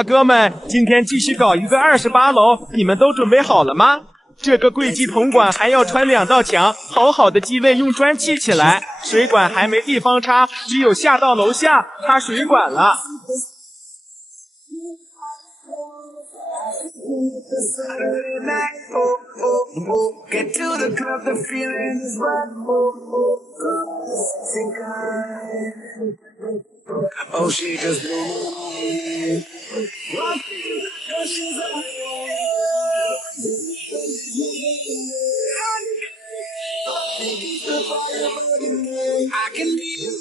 大哥们，今天继续搞一个28楼，你们都准备好了吗？这个柜机铜管还要穿2道墙，好好的机位用砖砌起来，水管还没地方插，只有下到楼下插水管了。Get to the club, the feeling is right. Oh, she just blew my mind. I can be you.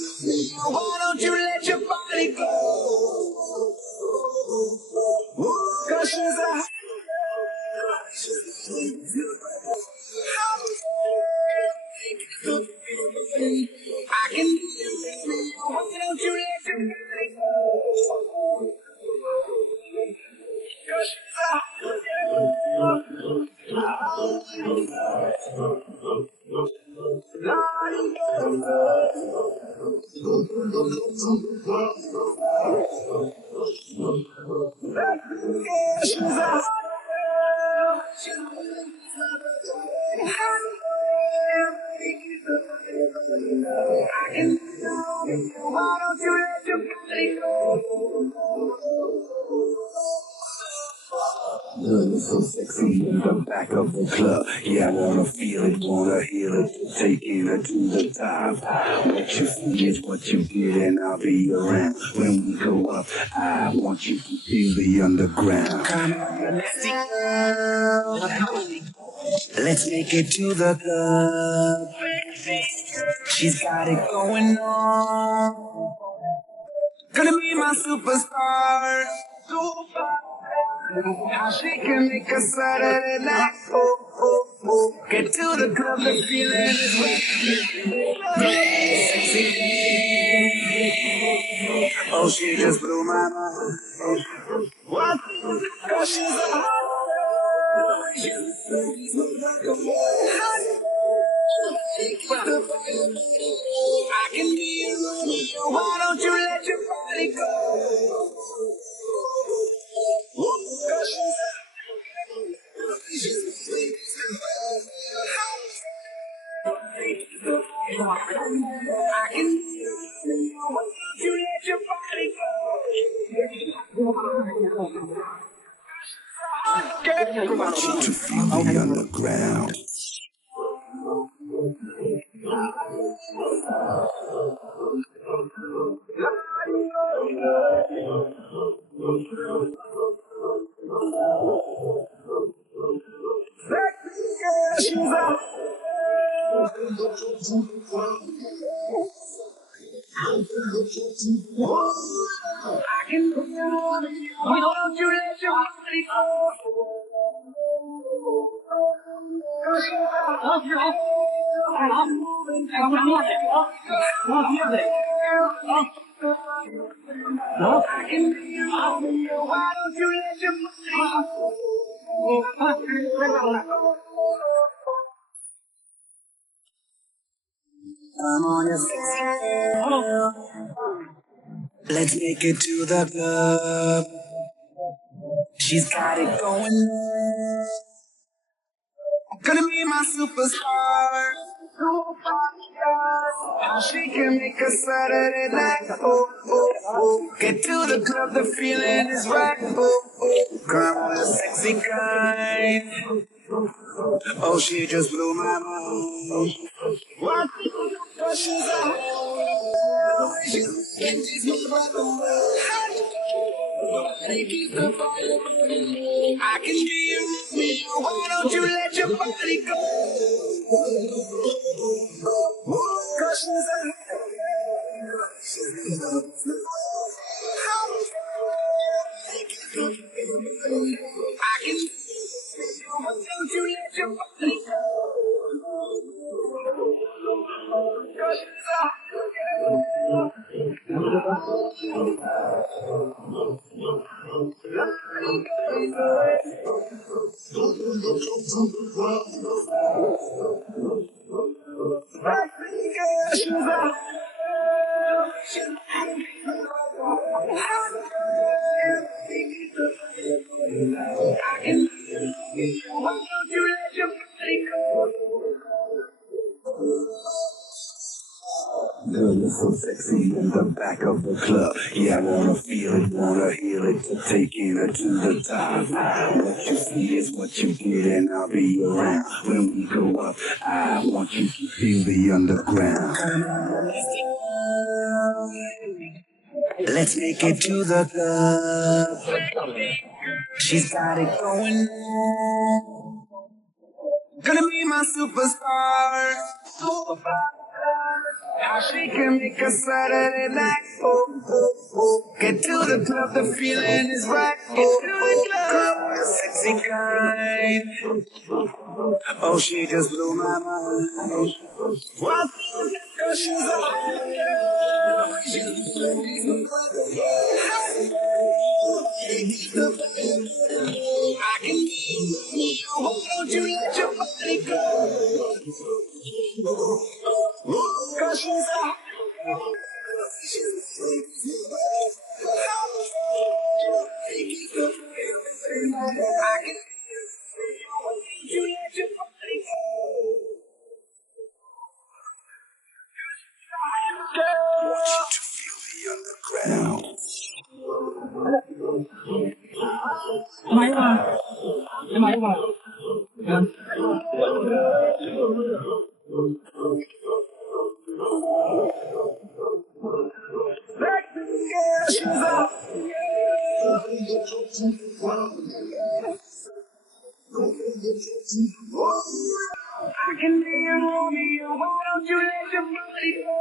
Why don't you let your body go? 'Cause she's a I can be you. Why don't you let your body go? 'Cause she's a why don't you let your body go? You're so sexy in the back of the club. Yeah, I wanna feel it, wanna heal it, taking it to the top. What you see is what you get, and I'll be around when we go up. I want you to feel the underground. Come on, let's make it to the club. She's got it going on. Gonna be my superstar. How she can make a Saturday night. Get to the club, the feeling is right. Sexy. Oh, she just blew my mind. What? 'Cause she's a I can be a Romeo. Why don't you let your body go? 'Cause she's I can be a Romeo. Why don't you let your body go? I want you to feel the underground. I can be a Romeo. Why don't you let your body go? 'Come on, you let's make it to the club. She's got it going on. Gonna be my superstar. How she can make a Saturday night. Get to the club, the feeling is right. Girl, a sexy kind. Oh, she just blew my mind. What? 'Cause she's a she's about the world. I can be a Romeo. Why don't you let your body go? 'Cause she's a I can be why don't you let your body go? 'Cause she's sexy in the back of the club. Yeah, I wanna feel it, wanna heal it, taking her to the top. What you see is what you get, and I'll be around when we go up. I want you to feel the underground. Let's make it to the club. She's got it going on. Gonna be my superstar. How she can make a Saturday night. Oh, oh, oh. Get to the club, the feeling is right. Oh, oh, girl, the sexy kind. Oh, she just blew my mind. What? Girl, she's a hot girl. I can be you. Why don't you let your body go? Cause she's a hot girl. I can you let your body go. I want you to feel the underground. She's a I can be your Romeo. Why don't you let your body go?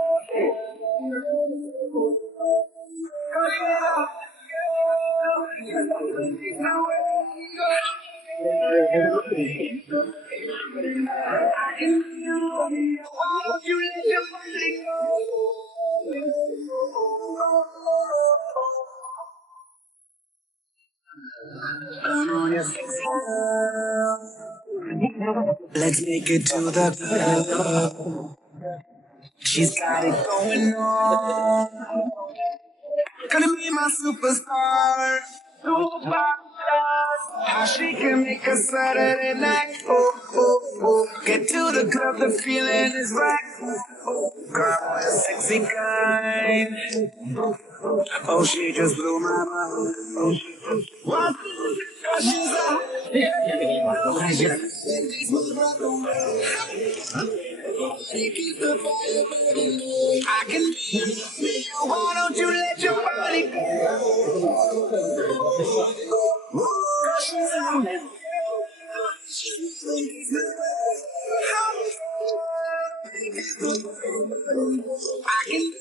Cause she's a I can be your Romeo. Why don't you let your body go? Come on, you sexy girl. Let's make it to the club. She's got it going on. Gonna be my superstar. Superstar. How she can make a Saturday night. Oh, oh, oh. Get to the club, the feeling is right. Oh, girl, the sexy kind. Oh, she just blew my mind. What? Cause she's a I can be you. Why don't you let your body go? Cause she's a I can